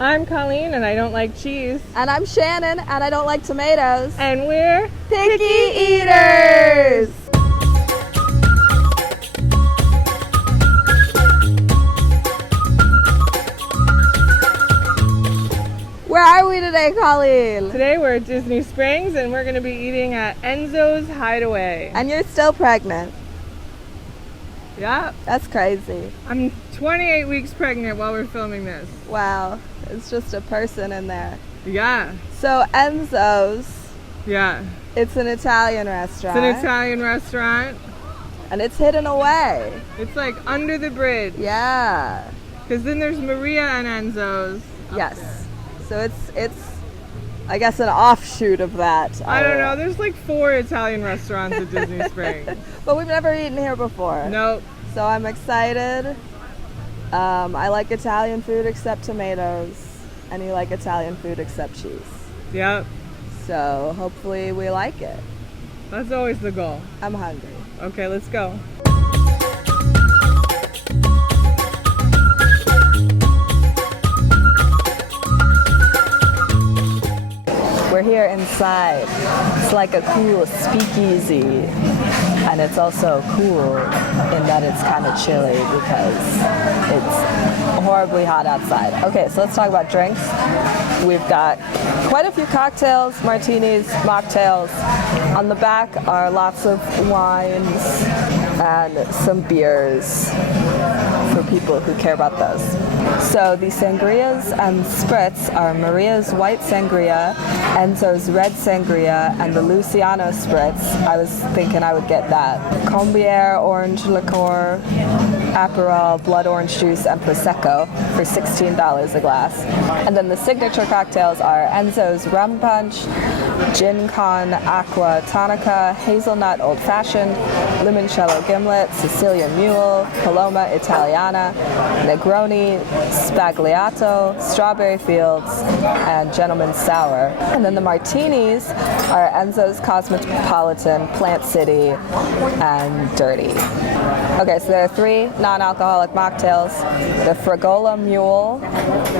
I'm Colleen, and I don't like cheese. And I'm Shannen, and I don't like tomatoes. And we're Picky Eaters! Where are we today, Colleen? Today we're at Disney Springs, and we're going to be eating at Enzo's Hideaway. And you're still pregnant. Yeah. That's crazy. I'm 28 weeks pregnant while we're filming this. Wow. It's just a person in there. Yeah. So Enzo's. Yeah. It's an Italian restaurant. It's an Italian restaurant. And it's hidden away. It's like under the bridge. Yeah. Because then there's Maria and Enzo's. Yes. So it's I guess an offshoot of that. I don't know. There's like 4 Italian restaurants at Disney Springs. But we've never eaten here before. Nope. So I'm excited. I like Italian food except tomatoes. And you like Italian food except cheese. Yep. So hopefully we like it. That's always the goal. I'm hungry. Okay, let's go. We're here inside. It's like a cool speakeasy. And it's also cool in that it's kind of chilly because it's horribly hot outside. Okay, so let's talk about drinks. We've got quite a few cocktails, martinis, mocktails. On the back are lots of wines and some beers for people who care about those. So the sangrias and spritz are Maria's white sangria, Enzo's red sangria, and the Luciano spritz. I was thinking I would get that. Combier, orange liqueur, Aperol, blood orange juice, and Prosecco for $16 a glass. And then the signature cocktails are Enzo's rum punch, gin con aqua tonica, hazelnut old fashioned, limoncello gimlet, Sicilian mule, Paloma Italiana, Negroni Spagliato, Strawberry Fields, and Gentleman's Sour. And then the martinis are Enzo's Cosmopolitan, Plant City, and Dirty. Okay, so there are 3 non-alcoholic mocktails. The Fragola Mule,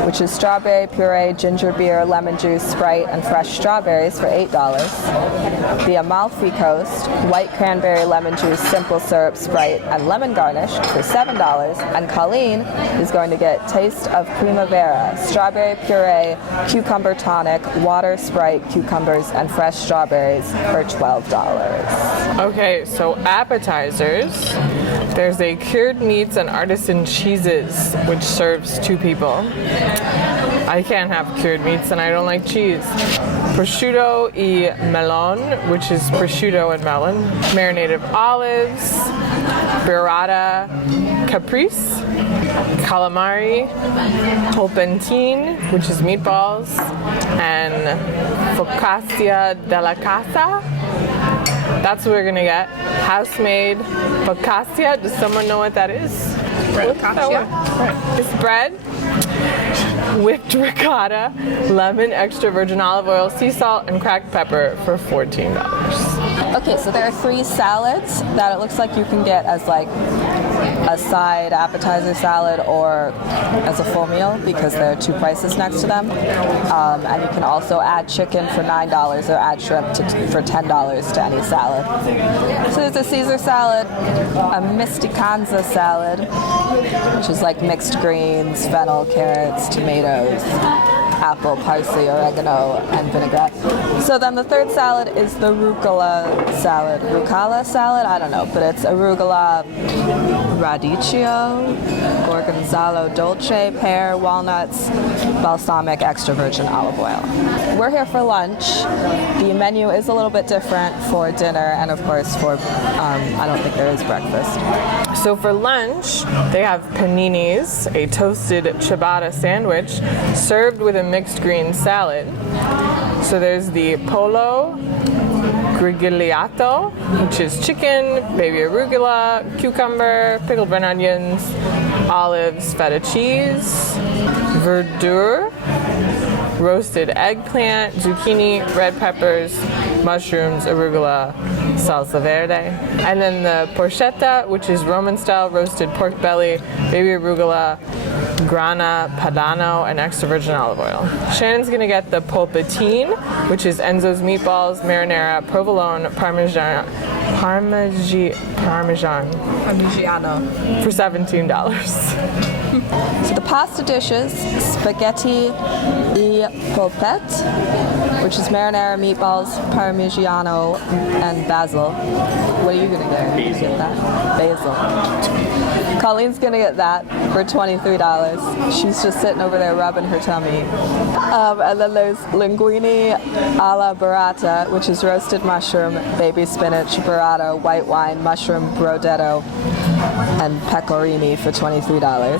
which is strawberry puree, ginger beer, lemon juice, Sprite, and fresh strawberries for $8. The Amalfi Coast, white cranberry, lemon juice, simple syrup, Sprite, and lemon garnish for $7. And Colleen is going to get Taste of Primavera, strawberry puree, cucumber tonic, water, Sprite, cucumbers, and fresh strawberries for $12. Okay, so appetizers. There's a cured meats and artisan cheeses, which serves 2 people. I can't have cured meats and I don't like cheese. Prosciutto e melon, which is prosciutto and melon. Marinated olives. Burrata caprese. Calamari. Polpentine, which is meatballs. And focaccia della casa. That's what we're gonna get. House-made focaccia. Does someone know what that is? Focaccia. It's bread. Whipped ricotta, lemon, extra virgin olive oil, sea salt, and cracked pepper for $14. Okay, so there are 3 salads that it looks like you can get as like a side appetizer salad or as a full meal because there are 2 prices next to them. And you can also add chicken for $9 or add shrimp for $10 to any salad. So there's a Caesar salad, a misticanza salad, which is like mixed greens, fennel, carrots, tomatoes, apple, parsley, oregano, and vinaigrette. So then the 3rd salad is the rucola salad. Rucola salad? I don't know, but it's arugula, radicchio, gorgonzalo dolce, pear, walnuts, balsamic, extra virgin olive oil. We're here for lunch. The menu is a little bit different for dinner and of course for, I don't think there is breakfast. So for lunch, they have paninis, a toasted ciabatta sandwich, served with a mixed green salad. So there's the pollo grigliato, which is chicken, baby arugula, cucumber, pickled red onions, olives, feta cheese, verdure, roasted eggplant, zucchini, red peppers, mushrooms, arugula, salsa verde. And then the porchetta, which is Roman-style roasted pork belly, baby arugula, grana padano, and extra virgin olive oil. Shannon's gonna get the polpettine, which is Enzo's meatballs, marinara, provolone, parmesan Parmigiano. for $17. So the pasta dishes, spaghetti e polpette, which is marinara, meatballs, parmigiano, and basil. What are you gonna get? Basil. Get that? Basil. Colleen's gonna get that for $23. She's just sitting over there rubbing her tummy. And then there's linguine alla burrata, which is roasted mushroom, baby spinach, burrata, white wine, mushroom, brodetto, and pecorini for $23.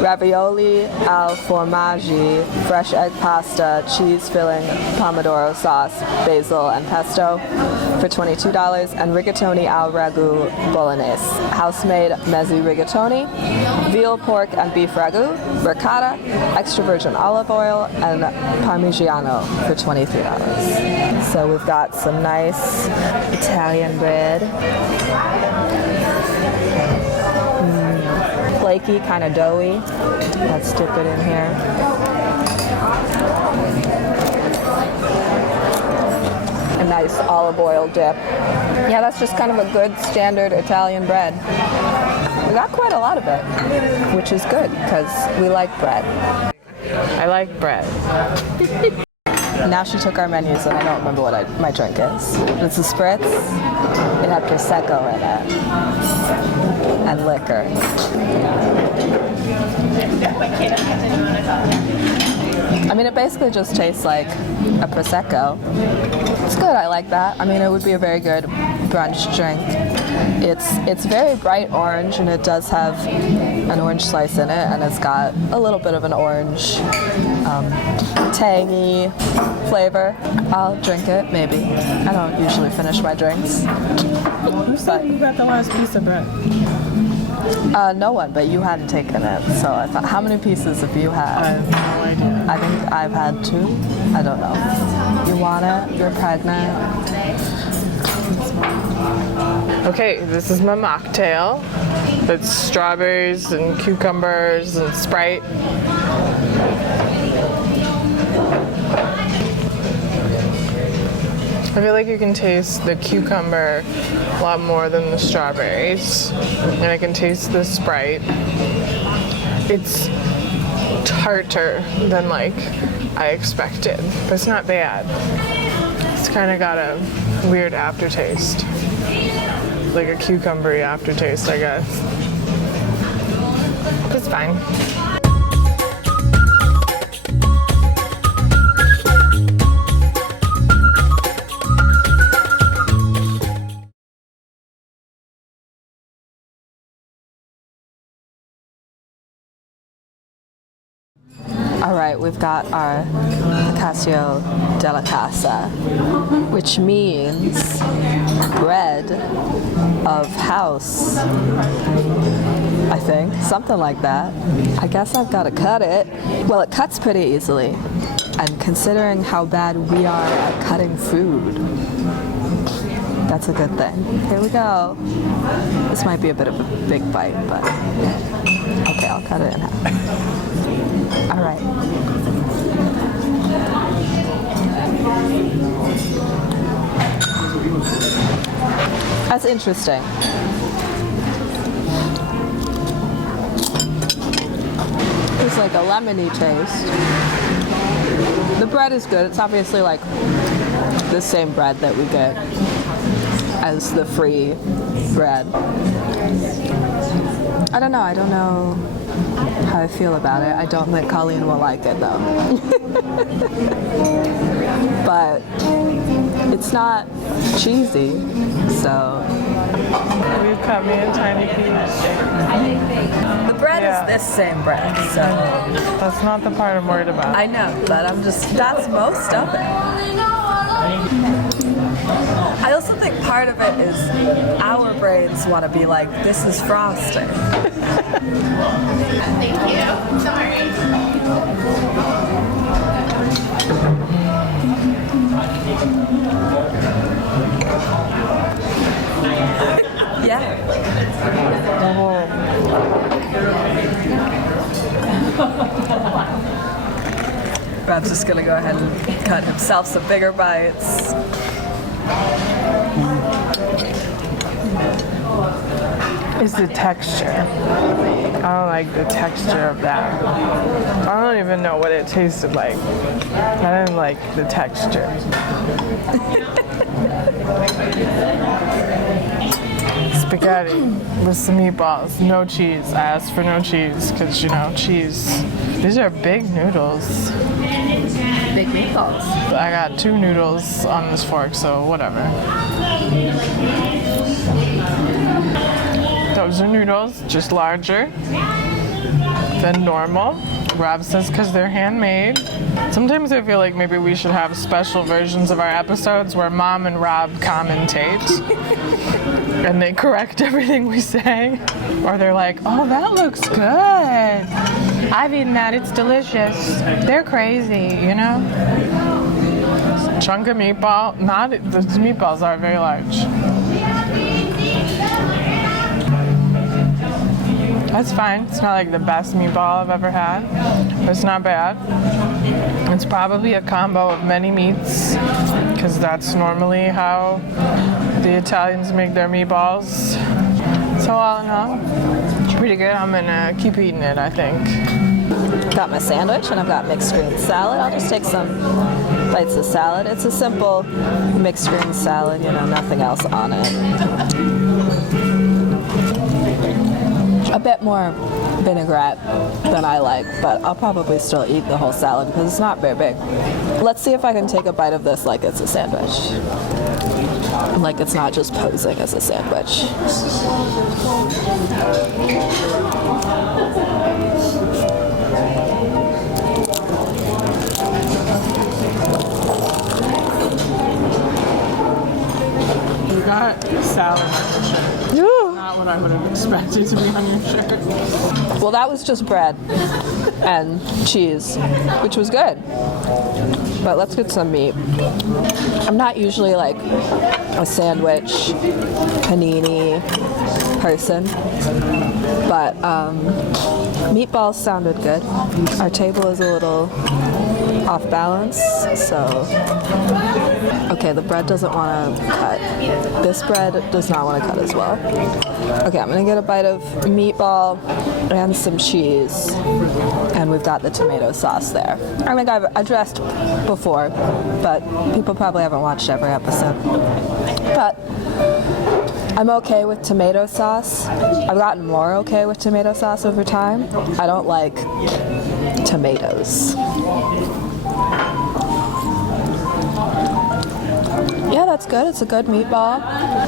Ravioli al formaggi, fresh egg pasta, cheese filling, pomodoro sauce, basil, and pesto for $22. And rigatoni al ragu bolognese, house-made mezzi rigatoni, veal, pork, and beef ragu, ricotta, extra virgin olive oil, and parmigiano for $23. So we've got some nice Italian bread. Flaky, kind of doughy. Let's dip it in here. A nice olive oil dip. Yeah, that's just kind of a good standard Italian bread. We got quite a lot of it, which is good because we like bread. I like bread. Now she took our menus and I don't remember what my drink is. It's a spritz. It had Prosecco in it. And liquor. I mean, it basically just tastes like a Prosecco. It's good, I like that. I mean, it would be a very good brunch drink. It's very bright orange, and it does have an orange slice in it, and it's got a little bit of an orange, tangy flavor. I'll drink it, maybe. I don't usually finish my drinks. Who said you got the last piece of bread? No one, but you hadn't taken it. So I thought, how many pieces have you had? I have no idea. I think I've had 2. I don't know. You want it? You're pregnant. Okay, this is my mocktail. It's strawberries and cucumbers and Sprite. I feel like you can taste the cucumber a lot more than the strawberries. And I can taste the Sprite. It's tarter than like I expected, but it's not bad. It's kind of got a weird aftertaste. Like a cucumbery aftertaste, I guess. It's fine. All right, we've got our Casio della Casa, which means bread of house, I think, something like that. I guess I've got to cut it. Well, it cuts pretty easily, and considering how bad we are at cutting food, that's a good thing. Here we go. This might be a bit of a big bite, but okay, I'll cut it in half. All right. That's interesting. It's like a lemony taste. The bread is good. It's obviously like the same bread that we get as the free bread. I don't know how I feel about it. I don't think Colleen will like it though. But it's not cheesy, so. You cut me in tiny pieces. The bread is this same bread, so. That's not the part I'm worried about. I know, but that's most of it. I also think part of it is our brains want to be like, this is frosting. Thank you. Sorry. Yeah. Rob's just gonna go ahead and cut himself some bigger bites. It's the texture. I don't like the texture of that. I don't even know what it tasted like. I didn't like the texture. Spaghetti with some meatballs, no cheese. I asked for no cheese because, you know, cheese. These are big noodles. Big meatballs. I got 2 noodles on this fork, so whatever. Those are noodles, just larger than normal. Rob says because they're handmade. Sometimes I feel like maybe we should have special versions of our episodes where Mom and Rob commentate and they correct everything we say. Or they're like, oh, that looks good. I've eaten that, it's delicious. They're crazy, you know? Chunk of meatball, the meatballs are very large. That's fine. It's not like the best meatball I've ever had, but it's not bad. It's probably a combo of many meats, because that's normally how the Italians make their meatballs. So all in all, it's pretty good. I'm gonna keep eating it, I think. Got my sandwich and I've got mixed green salad. I'll just take some bites of salad. It's a simple mixed green salad, you know, nothing else on it. A bit more vinaigrette than I like, but I'll probably still eat the whole salad because it's not very big. Let's see if I can take a bite of this like it's a sandwich. Like it's not just posing as a sandwich. You got salad on your shirt. Not what I would have expected to be on your shirt. Well, that was just bread and cheese, which was good. But let's get some meat. I'm not usually like a sandwich, panini person, but meatballs sounded good. Our table is a little off balance, so okay, the bread doesn't want to cut. This bread does not want to cut as well. Okay, I'm gonna get a bite of meatball and some cheese, and we've got the tomato sauce there. I think I've addressed before, but people probably haven't watched every episode. But I'm okay with tomato sauce. I've gotten more okay with tomato sauce over time. I don't like tomatoes. Yeah, that's good. It's a good meatball.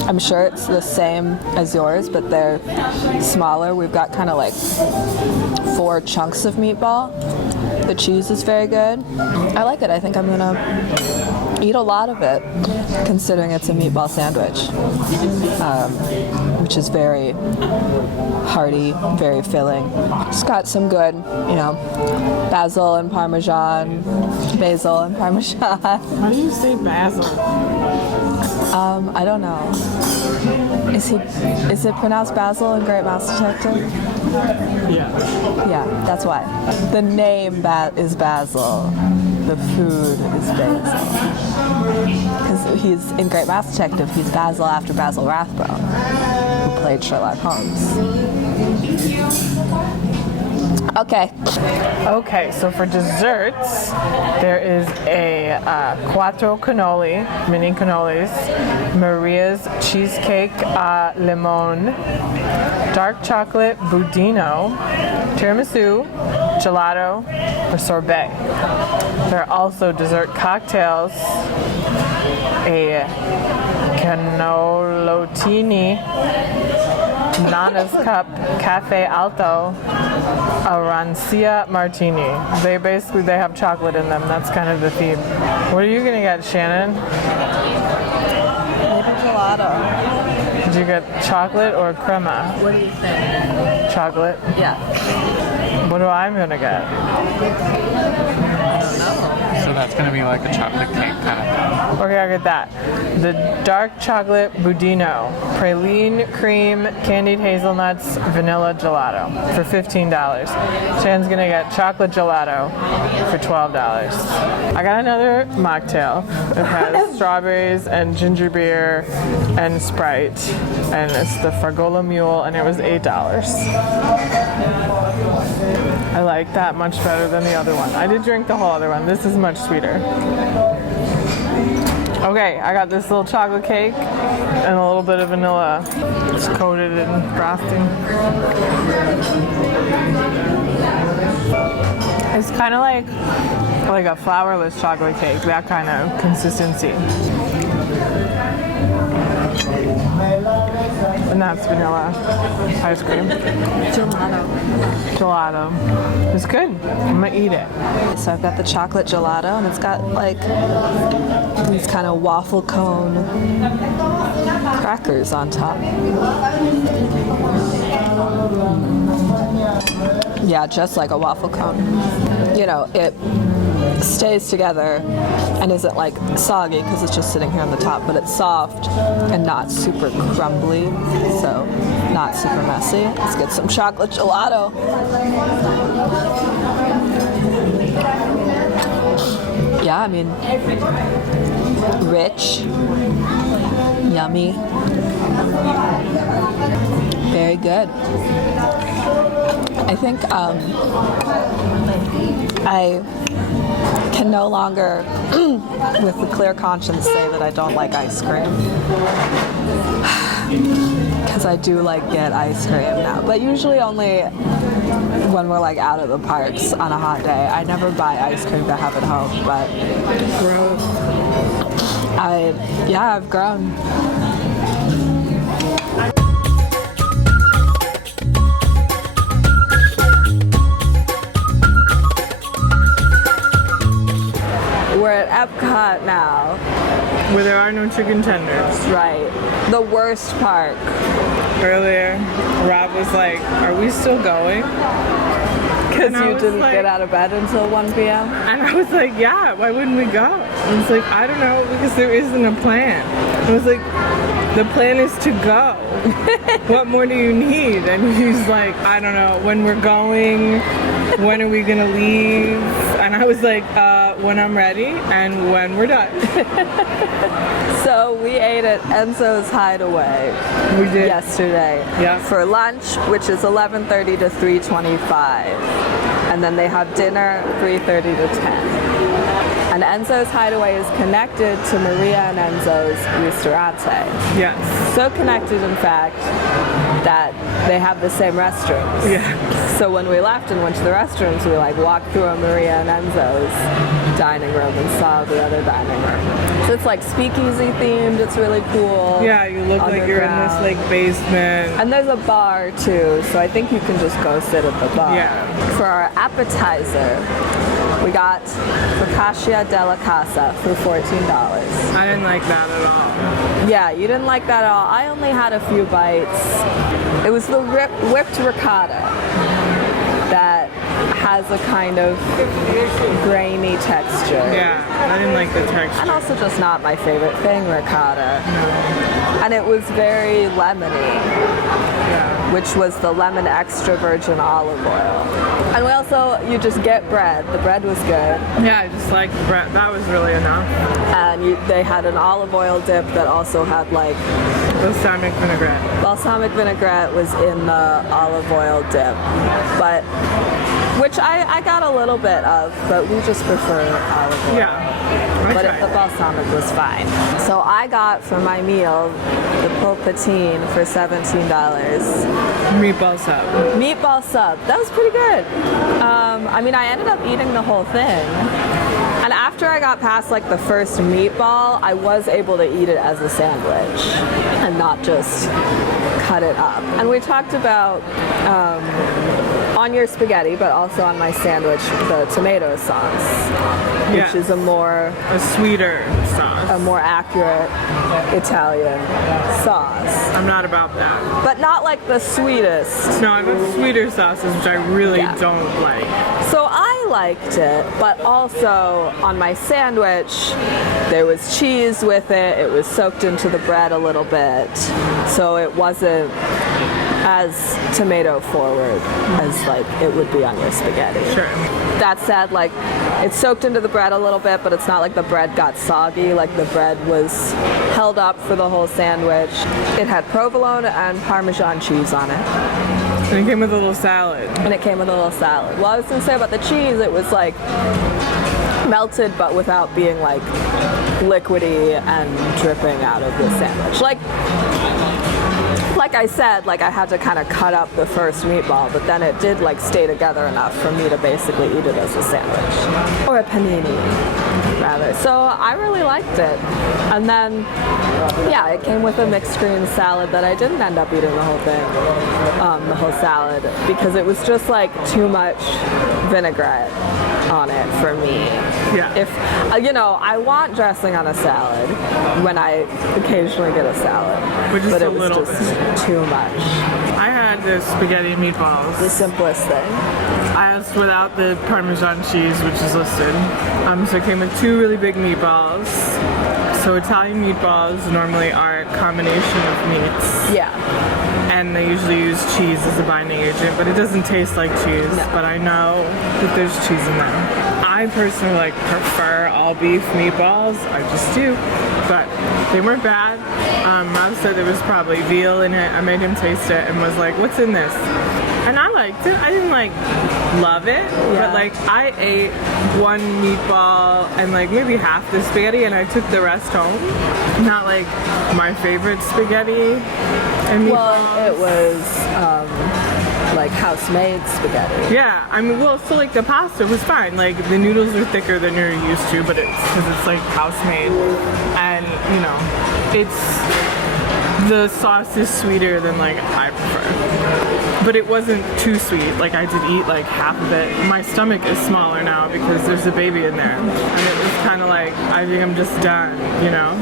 I'm sure it's the same as yours, but they're smaller. We've got kind of like 4 chunks of meatball. The cheese is very good. I like it. I think I'm gonna eat a lot of it, considering it's a meatball sandwich, which is very hearty, very filling. It's got some good, basil and parmesan. How do you say basil? I don't know. Is it pronounced Basil in Great Mouse Detective? Yeah. Yeah, that's why. The name is Basil. The food is Basil. Because he's in Great Mouse Detective, he's Basil after Basil Rathbone, who played Sherlock Holmes. Okay, so for desserts, there is a quattro cannoli, mini cannolis, Maria's cheesecake à limone, dark chocolate budino, tiramisu, gelato, or sorbet. There are also dessert cocktails, a cannolotini, Nana's Cup, Cafe Alto, a Rancia Martini. They have chocolate in them. That's kind of the theme. What are you gonna get, Shannon? maybe gelato. Did you get chocolate or crema? What do you think? Chocolate. Yeah. What do I'm gonna get? I don't know. So that's gonna be like a chocolate cake kind of thing. Okay, I get that. The dark chocolate budino, praline cream, candied hazelnuts, vanilla gelato for $15. Shannon's gonna get chocolate gelato for $12. I got another mocktail. It has strawberries and ginger beer and Sprite, and it's the Fargola Mule, and it was $8. I like that much better than the other one. I did drink the whole other one. This is much sweeter. Okay, I got this little chocolate cake and a little bit of vanilla. It's coated in frosting. It's kind of like a flourless chocolate cake, that kind of consistency. And that's vanilla ice cream. Gelato. It's good. I'm gonna eat it. So I've got the chocolate gelato, and it's got like these kind of waffle cone crackers on top. Yeah, just like a waffle cone. You know, it stays together and isn't like soggy because it's just sitting here on the top, but it's soft and not super crumbly, so not super messy. Let's get some chocolate gelato. Yeah, I mean, rich, yummy, very good. I think I can no longer, with a clear conscience, say that I don't like ice cream. Because I do like get ice cream now, but usually only when we're like out at the parks on a hot day. I never buy ice cream to have at home, but I've grown. We're at Epcot now. Where there are no chicken tenders. Right. The worst park. Earlier, Rob was like, "Are we still going?" Because you didn't get out of bed until 1 p.m.? And I was like, "Yeah, why wouldn't we go?" And he's like, "I don't know, because there isn't a plan." I was like, "The plan is to go. What more do you need?" And he's like, "I don't know, when we're going, when are we gonna leave?" And I was like, when I'm ready and when we're done." So we ate at Enzo's Hideaway yesterday for lunch, which is 11:30 to 3:25. And then they have dinner 3:30 to 10. And Enzo's Hideaway is connected to Maria and Enzo's Ristorante. Yes. So connected, in fact, that they have the same restrooms. Yeah. So when we left and went to the restrooms, we like walked through a Maria and Enzo's dining room and saw the other dining room. So it's like speakeasy themed. It's really cool. Yeah, you look like you're in this like basement. And there's a bar too, so I think you can just go sit at the bar. Yeah. For our appetizer, we got focaccia della casa for $14. I didn't like that at all. Yeah, you didn't like that at all. I only had a few bites. It was the whipped ricotta that has a kind of grainy texture. Yeah, I didn't like the texture. And also just not my favorite thing, ricotta. And it was very lemony, which was the lemon extra virgin olive oil. And we also, you just get bread. The bread was good. Yeah, I just liked the bread. That was really enough. And they had an olive oil dip that also had like balsamic vinaigrette. Balsamic vinaigrette was in the olive oil dip, but which I got a little bit of, but we just prefer olive oil. Yeah. But the balsamic was fine. So I got for my meal the pulpatine for $17. Meatball sub. Meatball sub. That was pretty good. I mean, I ended up eating the whole thing. And after I got past like the first meatball, I was able to eat it as a sandwich and not just cut it up. And we talked about on your spaghetti, but also on my sandwich, the tomato sauce, which is a sweeter sauce, a more accurate Italian sauce. I'm not about that. But not like the sweetest. No, I'm about sweeter sauces, which I really don't like. So I liked it, but also on my sandwich, there was cheese with it. It was soaked into the bread a little bit, so it wasn't as tomato forward as like it would be on your spaghetti. Sure. That said, like it's soaked into the bread a little bit, but it's not like the bread got soggy. Like the bread was held up for the whole sandwich. It had provolone and Parmesan cheese on it. And it came with a little salad. And it came with a little salad. Well, I was gonna say about the cheese, it was like melted, but without being like liquidy and dripping out of the sandwich. Like I said, like I had to kind of cut up the first meatball, but then it did like stay together enough for me to basically eat it as a sandwich. Or a panini, rather. So I really liked it. And then, yeah, it came with a mixed green salad that I didn't end up eating the whole thing, the whole salad, because it was just like too much vinaigrette on it for me. Yeah. If, you know, I want dressing on a salad when I occasionally get a salad. But just a it was little just bit. too much. I had the spaghetti and meatballs. The simplest thing. I asked without the Parmesan cheese, which is listed. So it came with 2 really big meatballs. So Italian meatballs normally are a combination of meats. Yeah. And they usually use cheese as a binding agent, but it doesn't taste like cheese. No. But I know that there's cheese in them. I personally like prefer all beef meatballs. I just do. But they weren't bad. Mom said there was probably veal in it. I made him taste it and was like, "What's in this?" And I liked it. I didn't like love it, but like I ate 1 meatball and like maybe half the spaghetti, and I took the rest home. Not like my favorite spaghetti and meatballs. Well, it was like house-made spaghetti. Yeah, I mean, well, so like the pasta was fine. Like the noodles are thicker than you're used to, but it's because it's like house-made, and you know, the sauce is sweeter than like I prefer. But it wasn't too sweet. Like I did eat like half of it. My stomach is smaller now because there's a baby in there, and it was kind of like I think I'm just done, you know.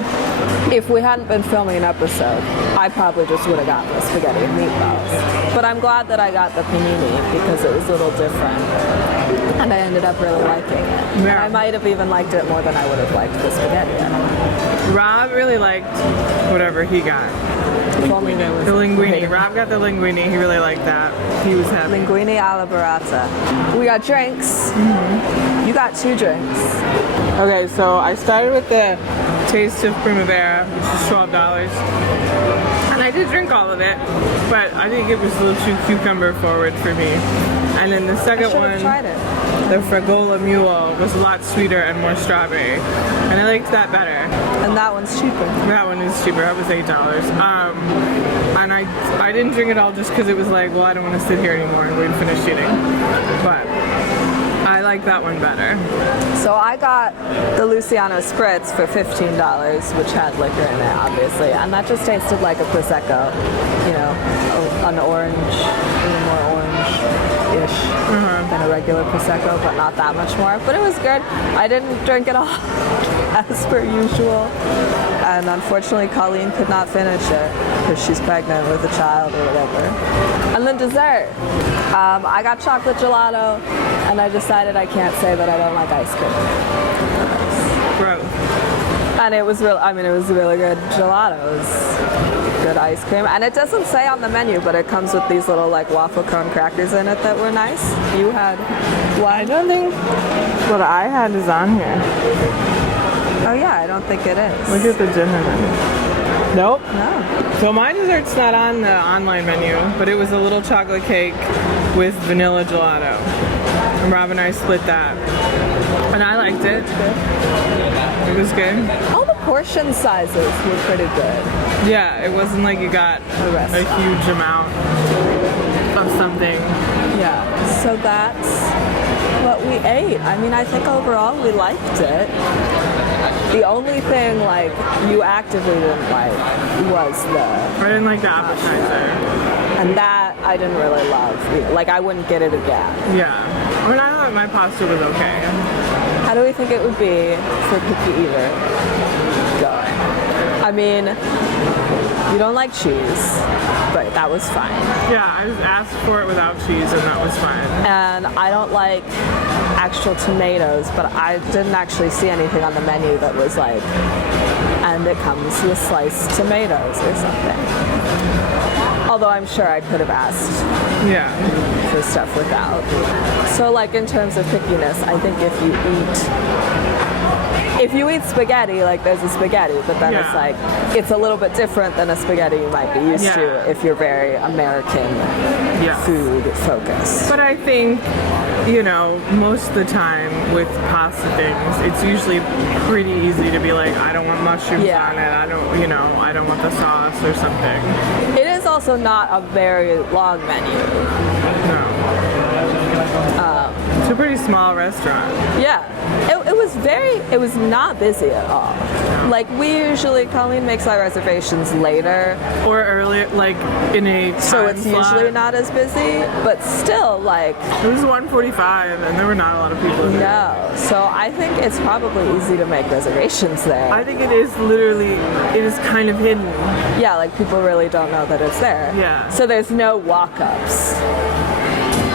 If we hadn't been filming an episode, I probably just would have gotten the spaghetti and meatballs. But I'm glad that I got the panini because it was a little different. And I ended up really liking it. Yeah. And I might have even liked it more than I would have liked the spaghetti. Rob really liked whatever he got. If only there was The linguine. Rob got the linguine. He really liked that. He was happy. linguine alla burrata. We got drinks. You got 2 drinks. Okay, so I started with the Taste of Primavera, which is $12. And I did drink all of it, but I think it was a little too cucumber forward for me. And then the second one, Tried it. the Fragola Mule, was a lot sweeter and more strawberry. And I liked that better. And that one's cheaper. That one is cheaper. That was $8. And I didn't drink it all just because it was like, well, I don't want to sit here anymore and wait to finish eating. But I like that one better. So I got the Luciano Spritz for $15, which had liquor in it, obviously, and that just tasted like a Prosecco, you know, an orange, a little more orange-ish than a regular Prosecco, but not that much more. But it was good. I didn't drink it all, as per usual, and unfortunately Colleen could not finish it because she's pregnant with a child or whatever. And then dessert. I got chocolate gelato, and I decided I can't say that I don't like ice cream. Gross. And it was real. I mean, it was really good gelato. It was good ice cream, and it doesn't say on the menu, but it comes with these little like waffle cone crackers in it that were nice. You had Well, I don't think what I had is on here. Oh yeah, I don't think it is. Look at the dinner menu. Nope. No. So my dessert's not on the online menu, but it was a little chocolate cake with vanilla gelato. And Rob and I split that. And I liked it. It was good. All the portion sizes were pretty good. Yeah, it wasn't like you got a huge amount of something. Yeah. So that's what we ate. I mean, I think overall we liked it. The only thing like you actively didn't like was I didn't like the appetizer. and that I didn't really love. Like I wouldn't get it again. Yeah. I mean, I thought my pasta was okay. How do we think it would be for picky eater? Go. I mean, You don't like cheese, but that was fine. Yeah, I was asked for it without cheese, and that was fine. And I don't like actual tomatoes, but I didn't actually see anything on the menu that was like, and it comes with sliced tomatoes or something. Although I'm sure I could have asked Yeah. for stuff without. So like in terms of pickiness, I think if you eat spaghetti, like there's a spaghetti, but then it's Yeah. like, it's a little bit different than a spaghetti you might be used Yeah. to if you're very American Yeah. food focused. But I think, you know, most of the time with pasta things, it's usually pretty easy to be like, I don't want mushrooms Yeah. on it. I don't want the sauce or something. It is also not a very long menu. No. It's a pretty small restaurant. Yeah, it was not busy at all. Like Colleen makes our reservations later, Or earlier, like in a time so it's slot. usually not as busy, but still like, It was 1:45, and there were not a lot of people there. no. So I think it's probably easy to make reservations there. I think it is kind of hidden. Yeah, like people really don't know that it's there. Yeah. So there's no walk-ups.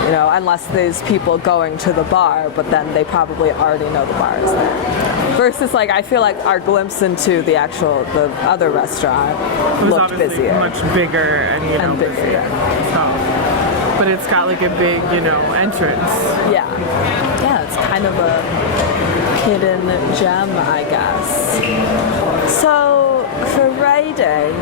You know, unless there's people going to the bar, but then they probably already know the bar is there. Versus, like, I feel like our glimpse into the other restaurant It was looked obviously busier. much bigger and bigger, busier. yeah. So, but it's got like a big, entrance. Yeah. Yeah, it's kind of a hidden gem, I guess. So, for writing,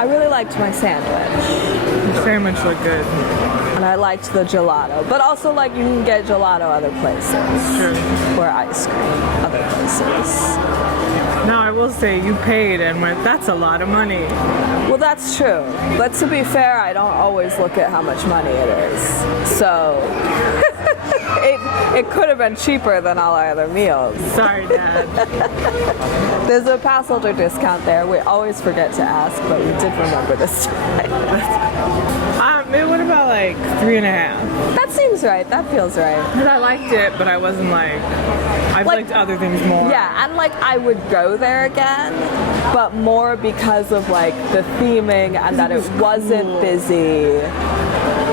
I really liked my sandwich. The sandwich looked good. And I liked the gelato. But also, like, you can get gelato other places. Sure. Or ice cream other places. Now I will say you paid and went, that's a lot of money. Well, that's true. But to be fair, I don't always look at how much money it is. So it could have been cheaper than all our other meals. Sorry, Dad. There's a pass holder discount there. We always forget to ask, but we did remember this time. What about like 3.5? That seems right. That feels right. Because I liked it, but I wasn't like, I've Like- liked other things more. Yeah, and like I would go there again, but more because of like the theming and that it wasn't busy.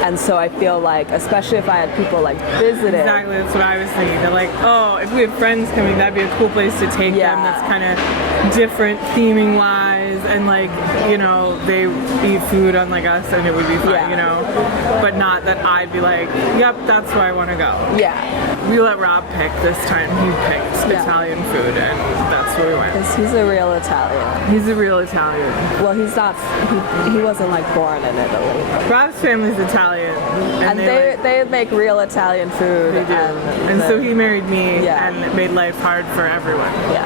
And so I feel like, especially if I had people like visiting. Exactly, that's what I was thinking. They're like, oh, if we have friends coming, that'd be a cool place to take Yeah. them. That's kind of different theming wise, and like, they eat food unlike us, and it would be fun, Yeah. But not that I'd be like, yep, that's where I want to go. Yeah, We let Rob pick this time. He picked Yeah. Italian food, and that's where we went. because he's a real Italian. He's a real Italian. Well, he's not. He wasn't like born in Italy. Rob's family's Italian, And they make real Italian food. They do. And so he married me Yeah. and it made life hard for everyone. Yeah.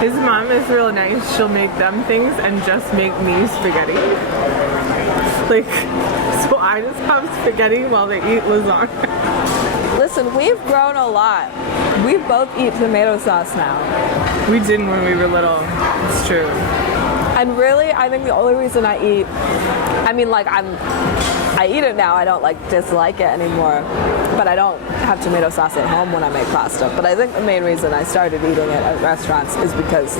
His mom is real nice. She'll make them things and just make me spaghetti. Like, so I just have spaghetti while they eat lasagna. Listen, we've grown a lot. We both eat tomato sauce now. We didn't when we were little. It's true. And really, I think the only reason I eat, I eat it now. I don't like dislike it anymore. But I don't have tomato sauce at home when I make pasta. But I think the main reason I started eating it at restaurants is because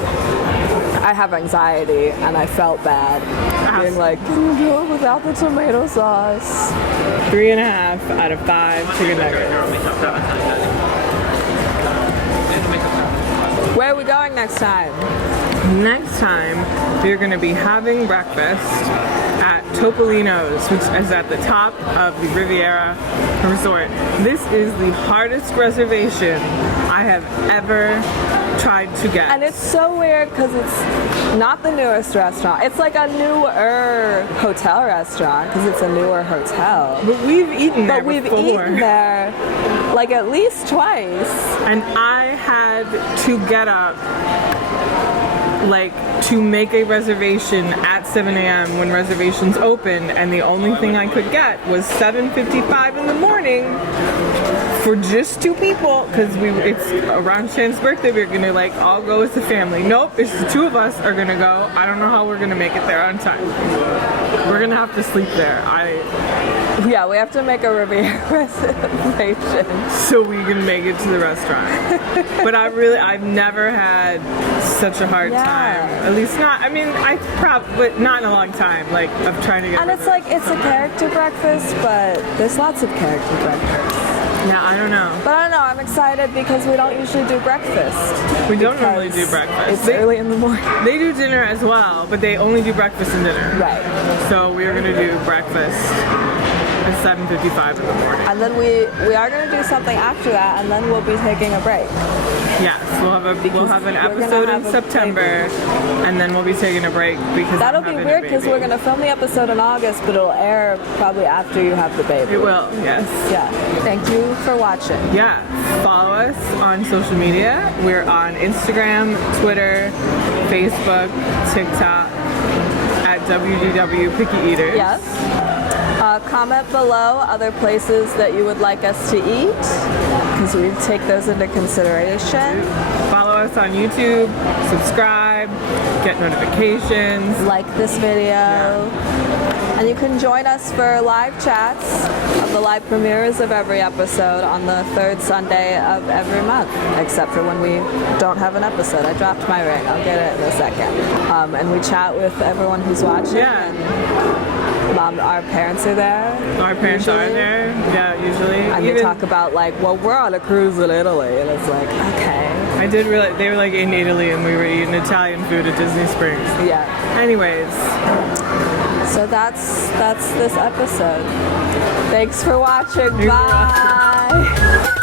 I have anxiety and I felt bad being like, can you do it without the tomato sauce? 3.5 out of 5 chicken nuggets. Where are we going next time? Next time, we're going to be having breakfast at Topolino's, which is at the top of the Riviera Resort. This is the hardest reservation I have ever tried to get. And it's so weird because it's not the newest restaurant. It's like a newer hotel restaurant because it's a newer hotel. But we've eaten there But we've before. eaten there like at least twice. And I had to get up to make a reservation at 7 a.m. when reservations opened, and the only thing I could get was 7:55 in the morning for just 2 people, because it's around Shann's birthday. We're gonna all go as a family. Nope, it's the 2 of us are gonna go. I don't know how we're gonna make it there on time. We're gonna have to sleep there. Yeah, we have to make a Riviera reservation. so we can make it to the restaurant. But I've never had such a hard Yeah. time. At least not, I mean, but not in a long time, like, of trying to get And it's like, it's a character breakfast, but there's lots of character breakfasts. Yeah, I don't know. But I don't know, I'm excited because we don't usually do breakfast. We don't normally because do breakfast. It's early in the morning. They do dinner as well, but they only do breakfast and dinner. Right. So we're gonna do breakfast at 7:55 in the morning. And then we are going to do something after that, and then we'll be taking a break. Yes, we'll have an we're gonna episode in have a September, and then we'll be taking a break because That'll I'm be having a weird because baby. we're going to film the episode in August, but it'll air probably after you have the baby. It will, yes. Yeah. Thank you for watching. Yeah, follow us on social media. We're on Instagram, Twitter, Facebook, TikTok at WDW Picky Eaters. Yes. Comment below other places that you would like us to eat, because we take those into consideration. Follow us on YouTube, subscribe, get notifications. Like this video. And you can join us for live chats of the live premieres of every episode on the third Sunday of every month, except for when we don't have an episode. I dropped my ring. I'll get it in a second. And we chat with everyone who's watching. Yeah. And our parents are there. Our parents are usually. there, yeah, usually. And they talk about like, well, we're on a cruise in Italy. And it's like, okay. I did realize they were like in Italy and we were eating Italian food at Disney Springs. Yeah. Anyways. So that's this episode. Thanks for watching. Thanks for watching. Bye.